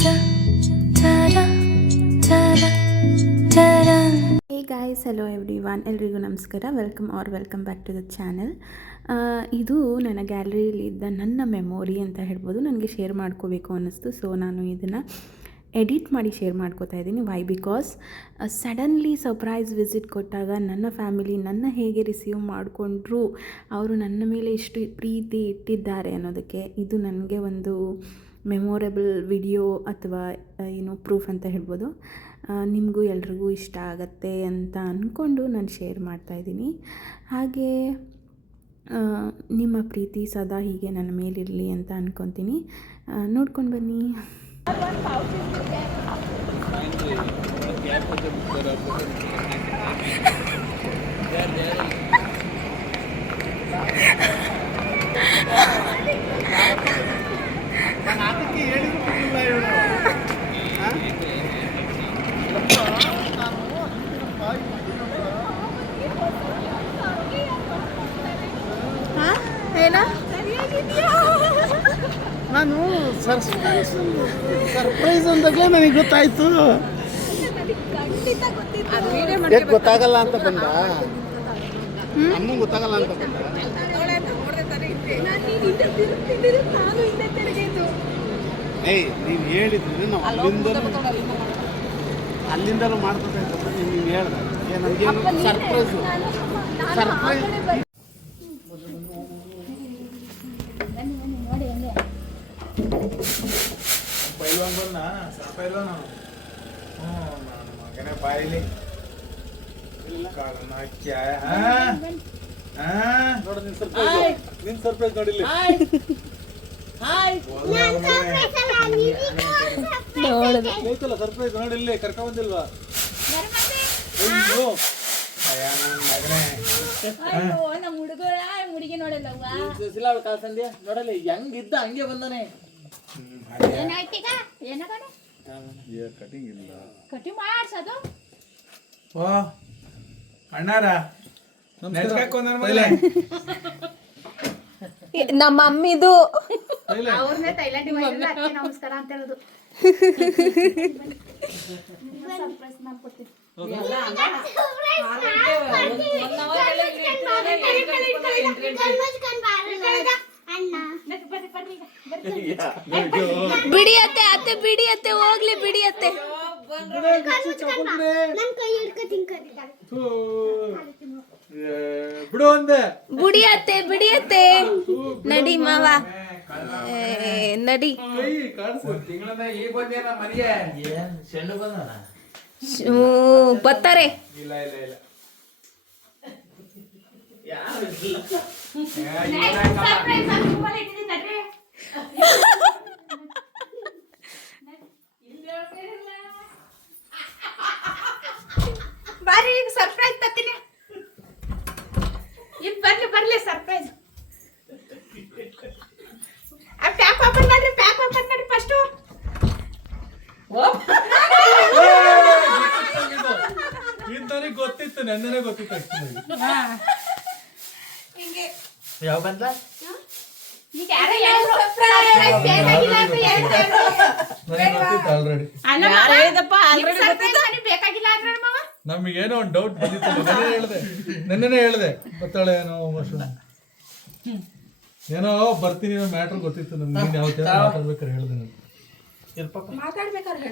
Hey guys, hello everyone, ಎಲ್ರಿಗೂ ನಮಸ್ಕಾರ. Welcome back to the channel. ಇದು ನನ್ನ ಗ್ಯಾಲರಿಯಲ್ಲಿ ಇದ್ದ ನನ್ನ ಮೆಮೊರಿ ಅಂತ ಹೇಳ್ಬೋದು. ನನಗೆ ಶೇರ್ ಮಾಡ್ಕೋಬೇಕು ಅನ್ನಿಸ್ತು. ಸೊ ನಾನು ಇದನ್ನು ಎಡಿಟ್ ಮಾಡಿ ಶೇರ್ ಮಾಡ್ಕೋತಾ ಇದ್ದೀನಿ. Why because suddenly surprise visit ಕೊಟ್ಟಾಗ ನನ್ನ ಫ್ಯಾಮಿಲಿ ನನ್ನ ಹೇಗೆ ರಿಸೀವ್ ಮಾಡಿಕೊಂಡ್ರು, ಅವರು ನನ್ನ ಮೇಲೆ ಎಷ್ಟು ಪ್ರೀತಿ ಇಟ್ಟಿದ್ದಾರೆ ಅನ್ನೋದಕ್ಕೆ ಇದು ನನಗೆ ಒಂದು ಮೆಮೊರೇಬಲ್ ವಿಡಿಯೋ ಅಥವಾ ಪ್ರೂಫ್ ಅಂತ ಹೇಳ್ಬೋದು. ನಿಮಗೂ ಎಲ್ರಿಗೂ ಇಷ್ಟ ಆಗತ್ತೆ ಅಂತ ಅಂದ್ಕೊಂಡು ನಾನು ಶೇರ್ ಮಾಡ್ತಾಯಿದ್ದೀನಿ. ಹಾಗೆ ನಿಮ್ಮ ಪ್ರೀತಿ ಸದಾ ಹೀಗೆ ನನ್ನ ಮೇಲಿರಲಿ ಅಂತ ಅಂದ್ಕೊತೀನಿ. ನೋಡ್ಕೊಂಡು ಬನ್ನಿ. ನಾನು ಸರ್ಪ್ರೈಸ್ ಅಂದಾಗಲೇ ನನಗೆ ಗೊತ್ತಾಯ್ತು. ಗೊತ್ತಾಗಲ್ಲ ಅಂತ ಬಂದ, ಅಮ್ಮ ಗೊತ್ತಾಗಲ್ಲ ಅಂತ ಬಂದ. ಏಯ್ ನೀನು ಹೇಳಿದ್ರೆ ನಾವು ಅಲ್ಲಿಂದಲೂ ಮಾಡ್ಕೊತಾ ಇದ್ದ. ನೀನು ಹೇಳ್ದೆ ನನಗೆ ಸರ್ಪ್ರೈಸ್ ಪೈಲ್ವಾನ್ ಬಂದ ಪೈಲ್ವಾನ ನಾನು ಮಗನೇ ಬಾಯಿಲಿ ನೋಡು ನಿನ್ ಸರ್ಪ್ರೈಸ್ ನೋಡಿಲ್ಲ. ಸರ್ಪ್ರೈಸ್ ನೋಡಿಲ್ಲ, ಕರ್ಕೊಂಡ್ ಬಂದಿಲ್ವಾ? ನೋಡಲ್ಲ ಹೆಂಗಿದ್ದ ಹಂಗೆ ಬಂದಾನೆ. ಓ ಅಣ್ಣಾರ ನಮ್ಮ ಮಮ್ಮಿದು ನಮಸ್ಕಾರ ಅಂತ ಹೇಳುದು. ಬಿಡಿಯತ್ತೆ ಅತ್ತೆ, ಬಿಡಿಯತ್ತೆ, ಹೋಗ್ಲಿ ಬಿಡಿಯತ್ತೆ. ಬಿಡು ಅಂದೆ. ಬಿಡಿಯತ್ತೆ ಬಿಡಿಯತ್ತೆ, ನಡಿ ಮಾವ ನಡಿ. ಬರ್ತಾರೆ. ಬಾರಿ ಸರ್ಪ್ರೈಸ್ ತತ್ತೀನಿ. ಬರ್ಲಿ ಸರ್ಪ್ರೈಸ್. ಪ್ಯಾಕ್ ಓಪನ್ ಮಾಡ್ರಿ ಫಸ್ಟ್. ಇಂತನಿಗೆ ಗೊತ್ತಿತ್ತು, ನೆನ್ನೆ ಗೊತ್ತಿತ್ತು. ಹಿಂಗೆ ಯಾವ ಬಂದ ಈಗ ಯಾರು ಸರ್ಪ್ರೈಸ್ ಬೇಕಾಗಿಲ್ಲ ಅಂತ ಹೇಳ್ತಾರೆ. ಆಲ್ರೆಡಿ ಬೇಕಾಗಿಲ್ಲ ಅಂದ್ರೆ ಮಾವ ನಮಗೇನೋ ಒಂದು ಡೌಟ್ ಬಂದಿತ್ತು. ನೆನ್ನೆ ಹೇಳ್ದೆ ಗೊತ್ತಾಳೆ ಏನೋ ಏನೋ ಬರ್ತೀನಿ ಮ್ಯಾಟ್ರ್ ಗೊತ್ತಿತ್ತು ನಮ್ಗೆ. ಯಾವ ತರ ಮಾತಾಡ್ಬೇಕಾರೆ ಹೇಳ್ದೆ ನಾನು. ಮಾತಾಡ್ಬೇಕಾದ್ರೆ